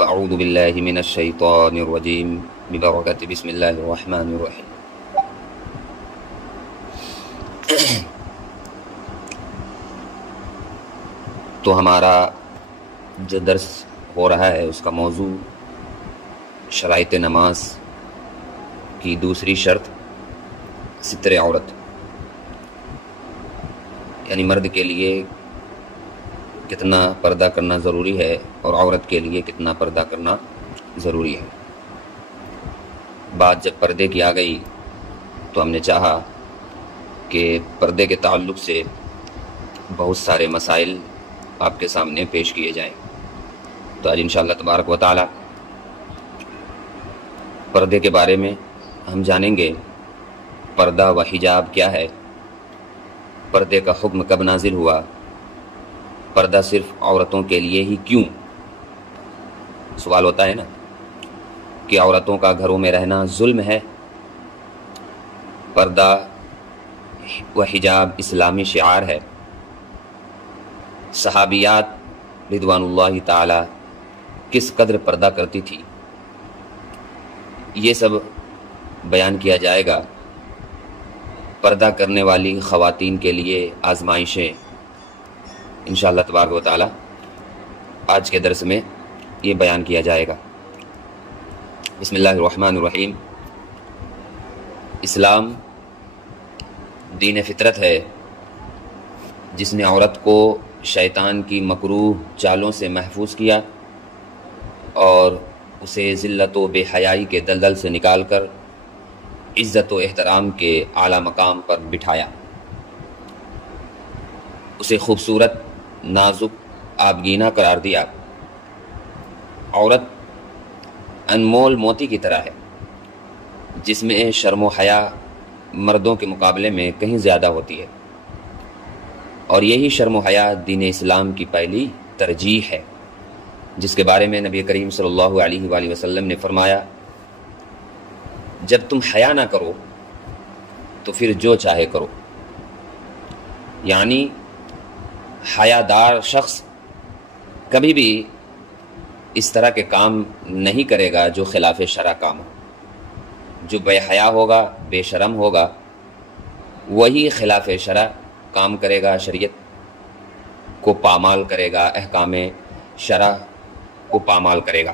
فاعوذ باللہ من الشیطان الرجیم ببرکۃ بسم اللہ الرحمن الرحیم۔ تو ہمارا جو درس ہو رہا ہے اس کا موضوع شرائط نماز کی دوسری شرط ستر عورت، یعنی مرد کے لیے کتنا پردہ کرنا ضروری ہے اور عورت کے لیے کتنا پردہ کرنا ضروری ہے۔ بات جب پردے کی آ گئی تو ہم نے چاہا کہ پردے کے تعلق سے بہت سارے مسائل آپ کے سامنے پیش کیے جائیں۔ تو آج انشاءاللہ تبارک و تعالی پردے کے بارے میں ہم جانیں گے، پردہ و حجاب کیا ہے، پردے کا حکم کب نازل ہوا، پردہ صرف عورتوں کے لیے ہی کیوں؟ سوال ہوتا ہے نا کہ عورتوں کا گھروں میں رہنا ظلم ہے، پردہ و حجاب اسلامی شعار ہے، صحابیات رضوان اللہ تعالی کس قدر پردہ کرتی تھی، یہ سب بیان کیا جائے گا۔ پردہ کرنے والی خواتین کے لیے آزمائشیں انشاءاللہ تبارک و تعالی آج کے درس میں یہ بیان کیا جائے گا۔ بسم اللہ الرحمن الرحیم۔ اسلام دین فطرت ہے جس نے عورت کو شیطان کی مکروہ چالوں سے محفوظ کیا اور اسے ذلت و بے حیائی کے دلدل سے نکال کر عزت و احترام کے اعلیٰ مقام پر بٹھایا، اسے خوبصورت، نازک، آبگینہ قرار دیا۔ عورت انمول موتی کی طرح ہے جس میں شرم و حیا مردوں کے مقابلے میں کہیں زیادہ ہوتی ہے، اور یہی شرم و حیا دین اسلام کی پہلی ترجیح ہے، جس کے بارے میں نبی کریم صلی اللہ علیہ وآلہ وسلم نے فرمایا، جب تم حیا نہ کرو تو پھر جو چاہے کرو۔ یعنی حیا دار شخص کبھی بھی اس طرح کے کام نہیں کرے گا جو خلاف شرع کام ہو۔ جو بے حیا ہوگا، بے شرم ہوگا، وہی خلاف شرع کام کرے گا، شریعت کو پامال کرے گا، احکام شرع کو پامال کرے گا۔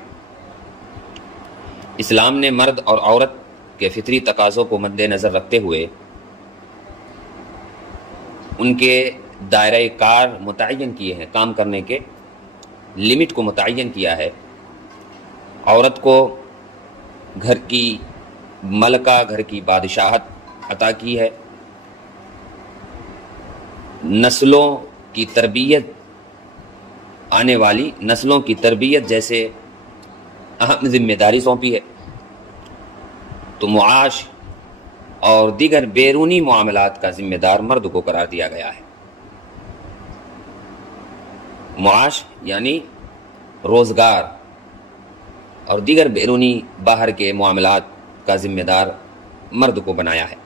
اسلام نے مرد اور عورت کے فطری تقاضوں کو مد نظر رکھتے ہوئے ان کے دائرہ کار متعین کیے ہیں، کام کرنے کے لمٹ کو متعین کیا ہے۔ عورت کو گھر کی ملکہ، گھر کی بادشاہت عطا کی ہے، نسلوں کی تربیت، آنے والی نسلوں کی تربیت جیسے اہم ذمہ داری سونپی ہے، تو معاش اور دیگر بیرونی معاملات کا ذمہ دار مرد کو قرار دیا گیا ہے۔ معاش یعنی روزگار اور دیگر بیرونی باہر کے معاملات کا ذمہ دار مرد کو بنایا ہے۔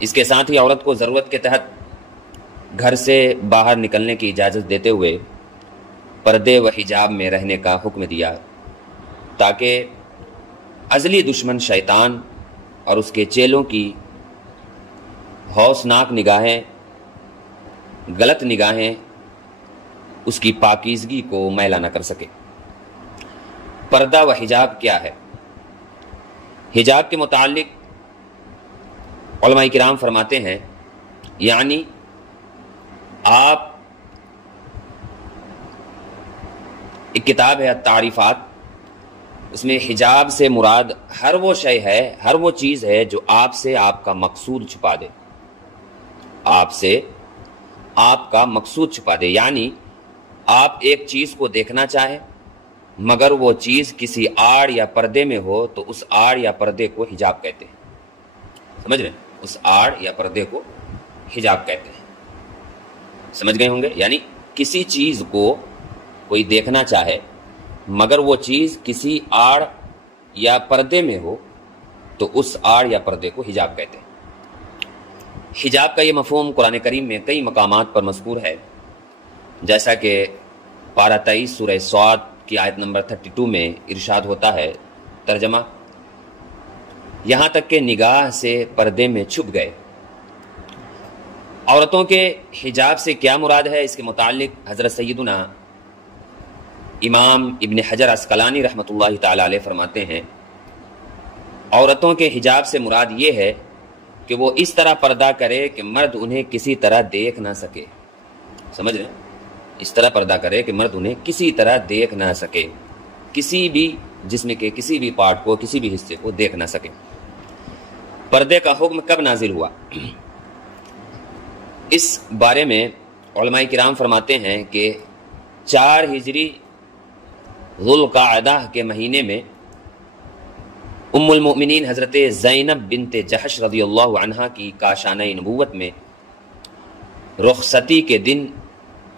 اس کے ساتھ ہی عورت کو ضرورت کے تحت گھر سے باہر نکلنے کی اجازت دیتے ہوئے پردے و حجاب میں رہنے کا حکم دیا، تاکہ ازلی دشمن شیطان اور اس کے چیلوں کی ہولناک نگاہیں، غلط نگاہیں اس کی پاکیزگی کو میلا نہ کر سکے۔ پردہ و حجاب کیا ہے؟ حجاب کے متعلق علماء کرام فرماتے ہیں، یعنی آپ ایک کتاب ہے التعریفات، اس میں حجاب سے مراد ہر وہ شے ہے، ہر وہ چیز ہے جو آپ سے آپ کا مقصود چھپا دے، آپ سے آپ کا مقصود چھپا دے۔ یعنی آپ ایک چیز کو دیکھنا چاہیں مگر وہ چیز کسی آڑ یا پردے میں ہو تو اس آڑ یا پردے کو حجاب کہتے ہیں۔ سمجھ رہے ہیں؟ اس آڑ یا پردے کو حجاب کہتے ہیں۔ سمجھ گئے ہوں گے؟ یعنی کسی چیز کو کوئی دیکھنا چاہے مگر وہ چیز کسی آڑ یا پردے میں ہو تو اس آڑ یا پردے کو حجاب کہتے ہیں۔ حجاب کا یہ مفہوم قرآن کریم میں کئی مقامات پر مذکور ہے، جیسا کہ پارہ 23 سورہ صاد کی آیت نمبر 32 میں ارشاد ہوتا ہے، ترجمہ، یہاں تک کہ نگاہ سے پردے میں چھپ گئے۔ عورتوں کے حجاب سے کیا مراد ہے، اس کے متعلق حضرت سیدنا امام ابن حجر عسقلانی رحمۃ اللہ تعالی علیہ فرماتے ہیں، عورتوں کے حجاب سے مراد یہ ہے کہ وہ اس طرح پردہ کرے کہ مرد انہیں کسی طرح دیکھ نہ سکے۔ سمجھ رہے ہیں؟ اس طرح پردہ کرے کہ مرد انہیں کسی طرح دیکھ نہ سکے، کسی بھی جسم کے کسی بھی پارٹ کو، کسی بھی حصے کو دیکھ نہ سکے۔ پردے کا حکم کب نازل ہوا؟ اس بارے میں علماء کرام فرماتے ہیں کہ 4 ہجری ذوالقعدہ کے مہینے میں ام المؤمنین حضرت زینب بنت جحش رضی اللہ عنہا کی کاشانہ نبوت میں رخصتی کے دن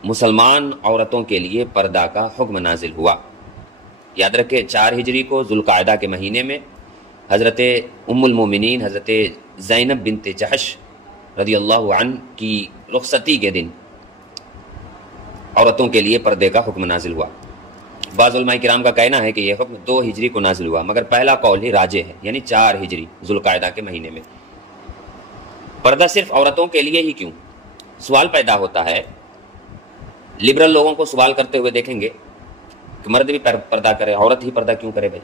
مسلمان عورتوں کے لیے پردہ کا حکم نازل ہوا۔ یاد رکھیں 4 ہجری کو ذوالقعدہ کے مہینے میں حضرت ام المؤمنین حضرت زینب بنت جحش رضی اللہ عنہ کی رخصتی کے دن عورتوں کے لیے پردے کا حکم نازل ہوا۔ بعض علماء کرام کا کہنا ہے کہ یہ حکم 2 ہجری کو نازل ہوا، مگر پہلا قول ہی راجح ہے، یعنی 4 ہجری ذوالقعدہ کے مہینے میں۔ پردہ صرف عورتوں کے لیے ہی کیوں؟ سوال پیدا ہوتا ہے، لبرل لوگوں کو سوال کرتے ہوئے دیکھیں گے کہ مرد بھی پردہ کرے، عورت ہی پردہ کیوں کرے؟ بھائی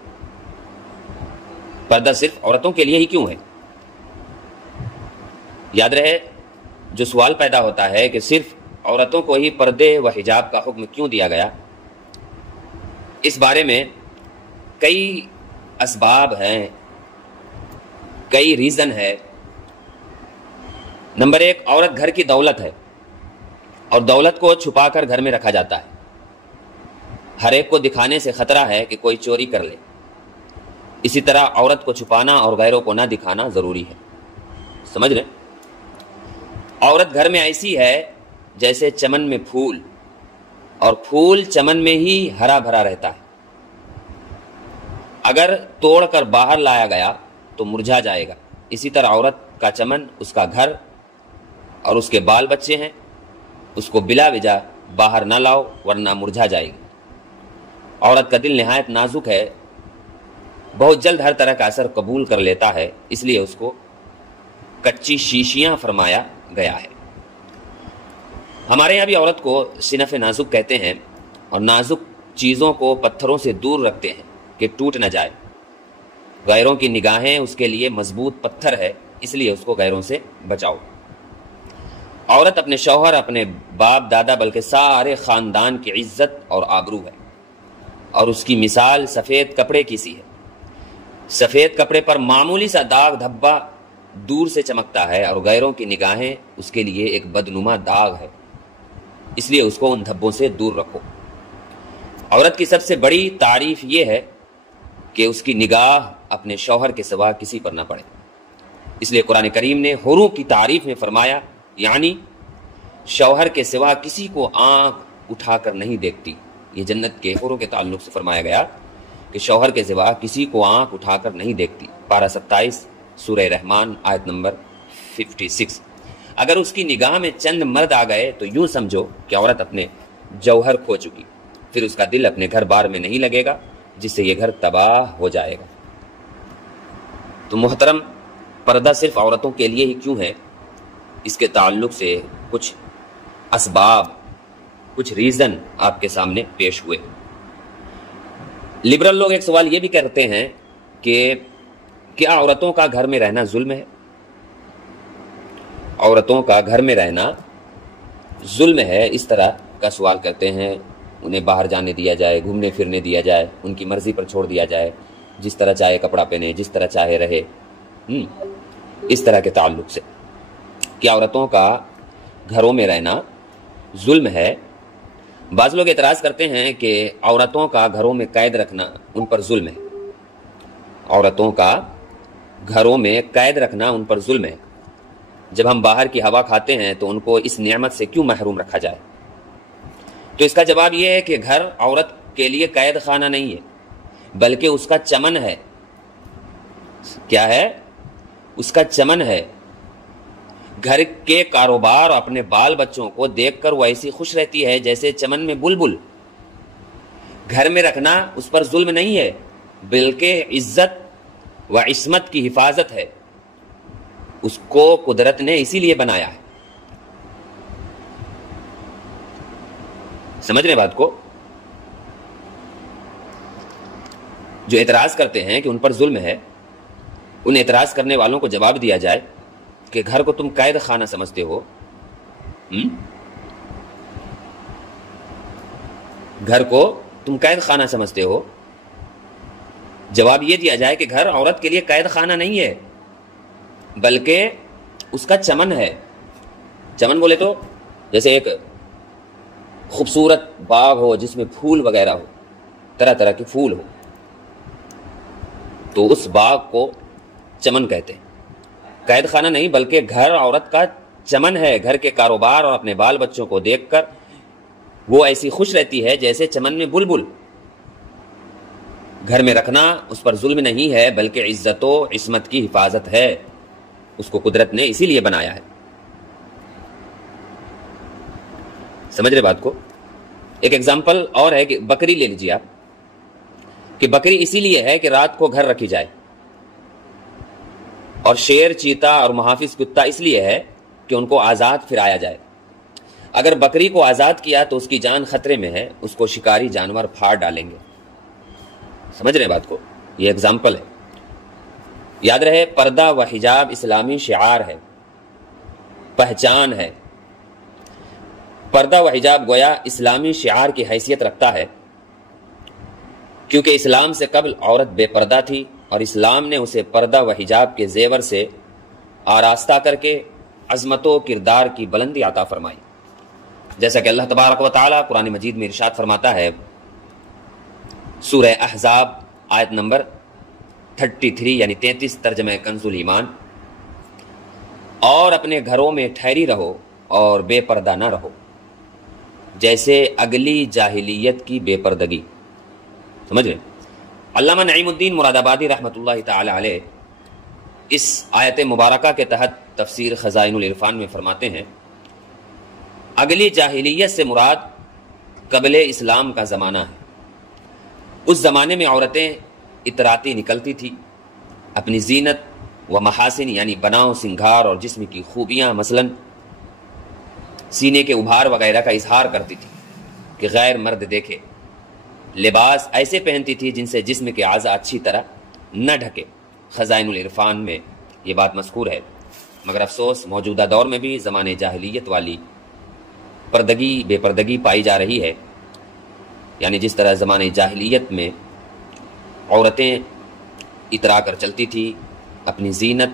پردہ صرف عورتوں کے لیے ہی کیوں ہے؟ یاد رہے، جو سوال پیدا ہوتا ہے کہ صرف عورتوں کو ہی پردے و حجاب کا حکم کیوں دیا گیا، اس بارے میں کئی اسباب ہیں، کئی ریزن ہے۔ نمبر 1، عورت گھر کی دولت ہے اور دولت کو چھپا کر گھر میں رکھا جاتا ہے۔ ہر ایک کو دکھانے سے خطرہ ہے کہ کوئی چوری کر لے، اسی طرح عورت کو چھپانا اور غیروں کو نہ دکھانا ضروری ہے۔ سمجھ رہے؟ عورت گھر میں ایسی ہے جیسے چمن میں پھول، اور پھول چمن میں ہی ہرا بھرا رہتا ہے، اگر توڑ کر باہر لایا گیا تو مرجھا جائے گا۔ اسی طرح عورت کا چمن اس کا گھر اور اس کے بال بچے ہیں، اس کو بلا وجہ باہر نہ لاؤ ورنہ مرجھا جائے گی۔ عورت کا دل نہایت نازک ہے، بہت جلد ہر طرح کا اثر قبول کر لیتا ہے، اس لیے اس کو کچی شیشیاں فرمایا گیا ہے۔ ہمارے یہاں بھی عورت کو صنف نازک کہتے ہیں، اور نازک چیزوں کو پتھروں سے دور رکھتے ہیں کہ ٹوٹ نہ جائے۔ غیروں کی نگاہیں اس کے لیے مضبوط پتھر ہے، اس لیے اس کو غیروں سے بچاؤ۔ عورت اپنے شوہر، اپنے باپ دادا، بلکہ سارے خاندان کی عزت اور آبرو ہے، اور اس کی مثال سفید کپڑے کی سی ہے۔ سفید کپڑے پر معمولی سا داغ دھبا دور سے چمکتا ہے، اور غیروں کی نگاہیں اس کے لیے ایک بدنما داغ ہے، اس لیے اس کو ان دھبوں سے دور رکھو۔ عورت کی سب سے بڑی تعریف یہ ہے کہ اس کی نگاہ اپنے شوہر کے سوا کسی پر نہ پڑے، اس لیے قرآن کریم نے حوروں کی تعریف میں فرمایا، یعنی شوہر کے سوا کسی کو آنکھ اٹھا کر نہیں دیکھتی۔ یہ جنت کے حوروں کے تعلق سے فرمایا گیا کہ شوہر کے سوا کسی کو آنکھ اٹھا کر نہیں دیکھتی۔ پارہ 27 سورہ رحمان آیت نمبر 56۔ اگر اس کی نگاہ میں چند مرد آ گئے تو یوں سمجھو کہ عورت اپنے جوہر کھو چکی، پھر اس کا دل اپنے گھر بار میں نہیں لگے گا، جس سے یہ گھر تباہ ہو جائے گا۔ تو محترم، پردہ صرف عورتوں کے لیے ہی کیوں ہے، اس کے تعلق سے کچھ اسباب، کچھ ریزن آپ کے سامنے پیش ہوئے۔ لبرل لوگ ایک سوال یہ بھی کرتے ہیں کہ کیا عورتوں کا گھر میں رہنا ظلم ہے؟ عورتوں کا گھر میں رہنا ظلم ہے، اس طرح کا سوال کرتے ہیں۔ انہیں باہر جانے دیا جائے، گھومنے پھرنے دیا جائے، ان کی مرضی پر چھوڑ دیا جائے، جس طرح چاہے کپڑا پہنے، جس طرح چاہے رہے، اس طرح کے تعلق سے کیا عورتوں کا گھروں میں رہنا ظلم ہے؟ بعض لوگ اعتراض کرتے ہیں کہ عورتوں کا گھروں میں قید رکھنا ان پر ظلم ہے۔ عورتوں کا گھروں میں قید رکھنا ان پر ظلم ہے۔ جب ہم باہر کی ہوا کھاتے ہیں تو ان کو اس نعمت سے کیوں محروم رکھا جائے؟ تو اس کا جواب یہ ہے کہ گھر عورت کے لیے قید خانہ نہیں ہے، بلکہ اس کا چمن ہے۔ کیا ہے؟ اس کا چمن ہے۔ گھر کے کاروبار اور اپنے بال بچوں کو دیکھ کر وہ ایسی خوش رہتی ہے جیسے چمن میں بلبل۔ گھر میں رکھنا اس پر ظلم نہیں ہے، بلکہ عزت و عصمت کی حفاظت ہے، اس کو قدرت نے اسی لیے بنایا ہے۔ سمجھ رہے بات کو؟ جو اعتراض کرتے ہیں کہ ان پر ظلم ہے، ان اعتراض کرنے والوں کو جواب دیا جائے کہ گھر کو تم قید خانہ سمجھتے ہو، گھر کو تم قید خانہ سمجھتے ہو، جواب یہ دیا جائے کہ گھر عورت کے لیے قید خانہ نہیں ہے، بلکہ اس کا چمن ہے۔ چمن بولے تو جیسے ایک خوبصورت باغ ہو جس میں پھول وغیرہ ہو، طرح طرح کے پھول ہو، تو اس باغ کو چمن کہتے ہیں۔ قید خانہ نہیں، بلکہ گھر عورت کا چمن ہے۔ گھر کے کاروبار اور اپنے بال بچوں کو دیکھ کر وہ ایسی خوش رہتی ہے جیسے چمن میں بلبل۔ گھر میں رکھنا اس پر ظلم نہیں ہے، بلکہ عزت و عصمت کی حفاظت ہے، اس کو قدرت نے اسی لیے بنایا ہے۔ سمجھ رہے بات کو؟ ایک ایگزامپل اور ہے کہ بکری لے لیجیے آپ، کہ بکری اسی لیے ہے کہ رات کو گھر رکھی جائے، اور شیر، چیتا اور محافظ کتا اس لیے ہے کہ ان کو آزاد پھرایا جائے۔ اگر بکری کو آزاد کیا تو اس کی جان خطرے میں ہے، اس کو شکاری جانور پھاڑ ڈالیں گے۔ سمجھ رہے بات کو؟ یہ ایگزامپل ہے۔ یاد رہے، پردہ و حجاب اسلامی شعار ہے، پہچان ہے۔ پردہ و حجاب گویا اسلامی شعار کی حیثیت رکھتا ہے، کیونکہ اسلام سے قبل عورت بے پردہ تھی، اور اسلام نے اسے پردہ و حجاب کے زیور سے آراستہ کر کے عظمت و کردار کی بلندی عطا فرمائی۔ جیسا کہ اللہ تبارک و تعالی قرآن مجید میں ارشاد فرماتا ہے، سورہ احزاب آیت نمبر 33 یعنی 33 ترجمہ کنز الایمان، اور اپنے گھروں میں ٹھہری رہو اور بے پردہ نہ رہو، جیسے اگلی جاہلیت کی بے پردگی۔ سمجھ رہے؟ علامہ نعیم الدین مراد آبادی رحمۃ اللہ تعالی علیہ اس آیت مبارکہ کے تحت تفسیر خزائن العرفان میں فرماتے ہیں، اگلی جاہلیت سے مراد قبل اسلام کا زمانہ ہے۔ اس زمانے میں عورتیں اتراتی نکلتی تھی، اپنی زینت و محاسن یعنی بناؤ سنگھار اور جسم کی خوبیاں مثلا سینے کے ابھار وغیرہ کا اظہار کرتی تھی کہ غیر مرد دیکھے، لباس ایسے پہنتی تھی جن سے جسم کے اعضاء اچھی طرح نہ ڈھکے۔ خزائن العرفان میں یہ بات مذکور ہے، مگر افسوس موجودہ دور میں بھی زمانے جاہلیت والی پردگی بے پردگی پائی جا رہی ہے۔ یعنی جس طرح زمانے جاہلیت میں عورتیں اترا کر چلتی تھی، اپنی زینت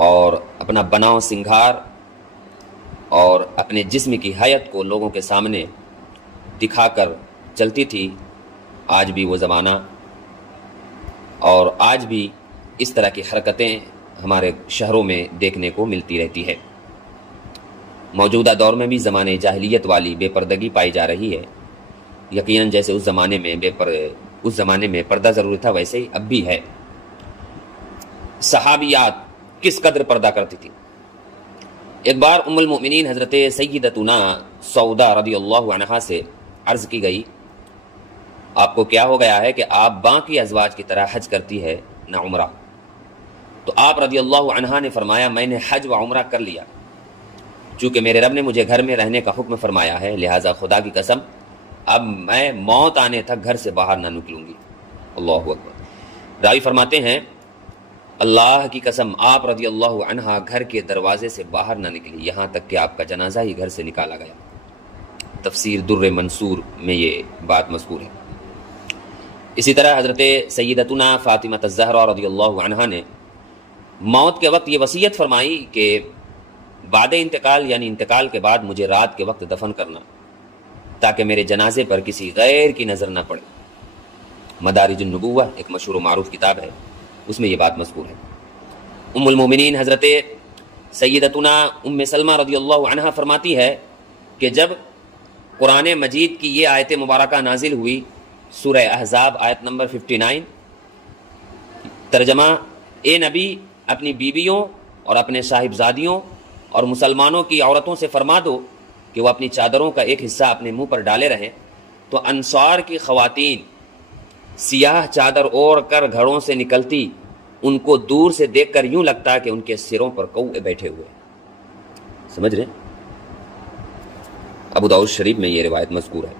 اور اپنا بناؤ سنگھار اور اپنے جسم کی حیت کو لوگوں کے سامنے دکھا کر چلتی تھی، آج بھی وہ زمانہ اور آج بھی اس طرح کی حرکتیں ہمارے شہروں میں دیکھنے کو ملتی رہتی ہے۔ موجودہ دور میں بھی زمانے جاہلیت والی بے پردگی پائی جا رہی ہے۔ یقیناً جیسے اس زمانے میں پردہ ضروری تھا، ویسے ہی اب بھی ہے۔ صحابیات کس قدر پردہ کرتی تھی؟ ایک بار ام المؤمنین حضرت سیدتنا سودا رضی اللہ عنہا سے عرض کی گئی، آپ کو کیا ہو گیا ہے کہ آپ باقی ازواج کی طرح حج کرتی ہے نہ عمرہ؟ تو آپ رضی اللہ عنہا نے فرمایا، میں نے حج و عمرہ کر لیا، چونکہ میرے رب نے مجھے گھر میں رہنے کا حکم فرمایا ہے، لہٰذا خدا کی قسم اب میں موت آنے تک گھر سے باہر نہ نکلوں گی۔ اللہ اکبر۔ راوی فرماتے ہیں، اللہ کی قسم آپ رضی اللہ عنہا گھر کے دروازے سے باہر نہ نکلی، یہاں تک کہ آپ کا جنازہ ہی گھر سے نکالا گیا۔ تفسیر در منصور میں یہ بات مذکور ہے۔ اسی طرح حضرت سیدتنا فاطمہ الزہرا رضی اللہ عنہا نے موت کے وقت یہ وصیت فرمائی کہ بعد انتقال یعنی انتقال کے بعد مجھے رات کے وقت دفن کرنا، تاکہ میرے جنازے پر کسی غیر کی نظر نہ پڑے۔ مدارج النبوہ ایک مشہور و معروف کتاب ہے، اس میں یہ بات مذکور ہے۔ ام المومنین حضرت سیدتنا ام سلمہ رضی اللہ عنہا فرماتی ہے کہ جب قرآن مجید کی یہ آیت مبارکہ نازل ہوئی، سورہ احزاب آیت نمبر 59، ترجمہ، اے نبی اپنی بیویوں اور اپنے صاحبزادیوں اور مسلمانوں کی عورتوں سے فرما دو کہ وہ اپنی چادروں کا ایک حصہ اپنے منہ پر ڈالے رہیں تو انصار کی خواتین سیاہ چادر اوڑھ کر گھروں سے نکلتی، ان کو دور سے دیکھ کر یوں لگتا کہ ان کے سروں پر کوے بیٹھے ہوئے۔ سمجھ رہے ہیں؟ ابو داؤد شریف میں یہ روایت مذکور ہے۔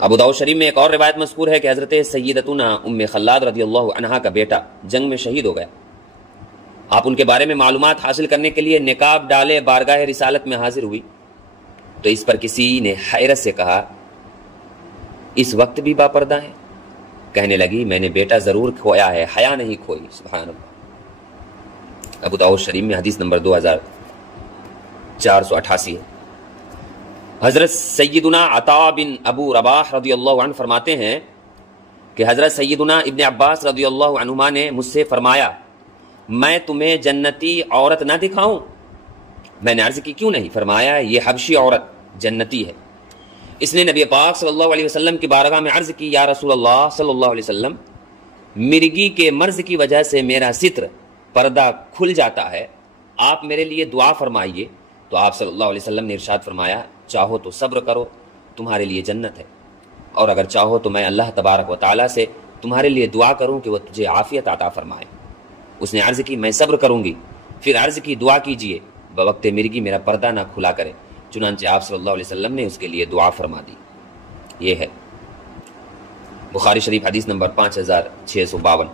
ابو داؤد شریف میں ایک اور روایت مذکور ہے کہ حضرت سیدتنا ام خلاد رضی اللہ عنہا کا بیٹا جنگ میں شہید ہو گیا۔ آپ ان کے بارے میں معلومات حاصل کرنے کے لیے نقاب ڈالے بارگاہ رسالت میں حاضر ہوئی تو اس پر کسی نے حیرت سے کہا، اس وقت بھی باپردہ ہے؟ کہنے لگی، میں نے بیٹا ضرور کھویا ہے، حیا نہیں کھوئی۔ سبحان اللہ۔ ابو داؤد شریف میں حدیث نمبر 2488 ہے۔ حضرت سیدنا عطا بن ابو رباح رضی اللہ عنہ فرماتے ہیں کہ حضرت سیدنا ابن عباس رضی اللہ عنہما نے مجھ سے فرمایا، میں تمہیں جنتی عورت نہ دکھاؤں؟ میں نے عرض کی، کیوں نہیں؟ فرمایا، یہ حبشی عورت جنتی ہے۔ اس نے نبی پاک صلی اللہ علیہ وسلم کی بارگاہ میں عرض کی، یا رسول اللہ صلی اللہ علیہ وسلم، مرگی کے مرض کی وجہ سے میرا ستر پردہ کھل جاتا ہے، آپ میرے لیے دعا فرمائیے۔ تو آپ صلی اللہ علیہ وسلم نے ارشاد فرمایا، چاہو تو صبر کرو، تمہارے لیے جنت ہے، اور اگر چاہو تو میں اللہ تبارک و تعالیٰ سے تمہارے لیے دعا کروں کہ وہ تجھے عافیت عطا فرمائے۔ اس نے عرض کی، میں صبر کروں گی۔ پھر عرض کی، دعا کیجئے بوقت مرگی میرا پردہ نہ کھلا کرے۔ چنانچہ آپ صلی اللہ علیہ وسلم نے اس کے لیے دعا فرما دی۔ یہ ہے بخاری شریف حدیث نمبر 5652۔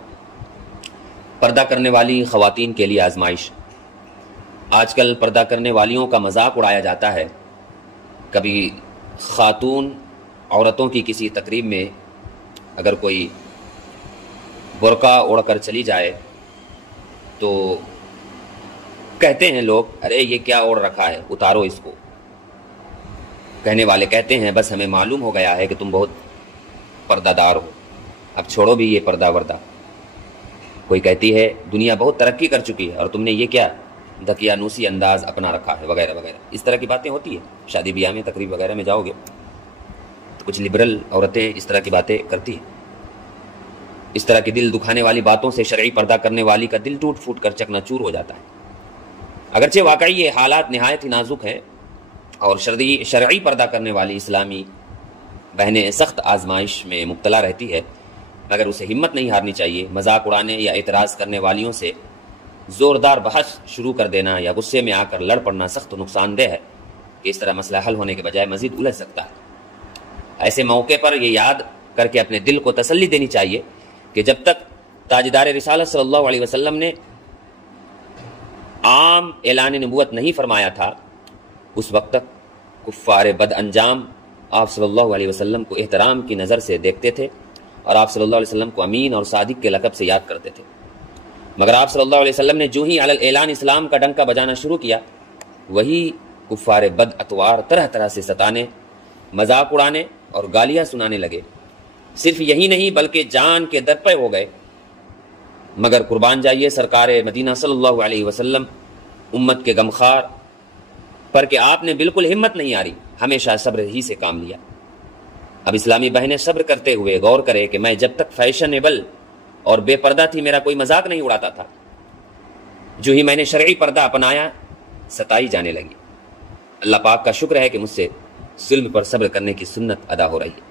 پردہ کرنے والی خواتین کے لیے آزمائش۔ آج کل پردہ کرنے والیوں کا مذاق اڑایا جاتا ہے۔ کبھی خاتون عورتوں کی کسی تقریب میں اگر کوئی برقع اوڑھ کر چلی جائے تو کہتے ہیں لوگ، ارے یہ کیا اوڑھ رکھا ہے، اتارو اس کو۔ کہنے والے کہتے ہیں، بس ہمیں معلوم ہو گیا ہے کہ تم بہت پردہ دار ہو، اب چھوڑو بھی یہ پردہ وردہ۔ کوئی کہتی ہے، دنیا بہت ترقی کر چکی ہے اور تم نے یہ کیا دقیانوسی انداز اپنا رکھا ہے، وغیرہ وغیرہ۔ اس طرح کی باتیں ہوتی ہیں۔ شادی بیاہ میں، تقریب وغیرہ میں جاؤ گے تو کچھ لبرل عورتیں اس طرح کی باتیں کرتی ہیں۔ اس طرح کی دل دکھانے والی باتوں سے شرعی پردہ کرنے والی کا دل ٹوٹ پھوٹ کر چکنا چور ہو جاتا ہے۔ اگرچہ واقعی یہ حالات نہایت ہی نازک ہیں اور شرعی پردہ کرنے والی اسلامی بہنیں سخت آزمائش میں مبتلا رہتی ہے، مگر اسے ہمت نہیں ہارنی چاہیے۔ مذاق اڑانے یا اعتراض کرنے والیوں سے زوردار بحث شروع کر دینا یا غصے میں آ کر لڑ پڑنا سخت نقصان دہ ہے کہ اس طرح مسئلہ حل ہونے کے بجائے مزید الجھ سکتا ہے۔ ایسے موقع پر یہ یاد کر کے اپنے دل کو تسلی دینی چاہیے کہ جب تک تاجدار رسالت صلی اللہ علیہ وسلم نے عام اعلان نبوت نہیں فرمایا تھا، اس وقت تک کفار بد انجام آپ صلی اللہ علیہ وسلم کو احترام کی نظر سے دیکھتے تھے اور آپ صلی اللہ علیہ وسلم کو امین اور صادق کے لقب سے یاد کرتے تھے۔ مگر آپ صلی اللہ علیہ وسلم نے جو ہی علی اعلان اسلام کا ڈنکا بجانا شروع کیا، وہی کفار بد اتوار طرح طرح سے ستانے، مذاق اڑانے اور گالیاں سنانے لگے۔ صرف یہی نہیں بلکہ جان کے درپے ہو گئے۔ مگر قربان جائیے سرکار مدینہ صلی اللہ علیہ وسلم امت کے غمخوار پر کہ آپ نے بالکل ہمت نہیں ہاری، ہمیشہ صبر ہی سے کام لیا۔ اب اسلامی بہنیں صبر کرتے ہوئے غور کرے کہ میں جب تک فیشنیبل اور بے پردہ تھی میرا کوئی مذاق نہیں اڑاتا تھا، جو ہی میں نے شرعی پردہ اپنایا ستائی جانے لگی۔ اللہ پاک کا شکر ہے کہ مجھ سے ظلم پر صبر کرنے کی سنت ادا ہو رہی ہے۔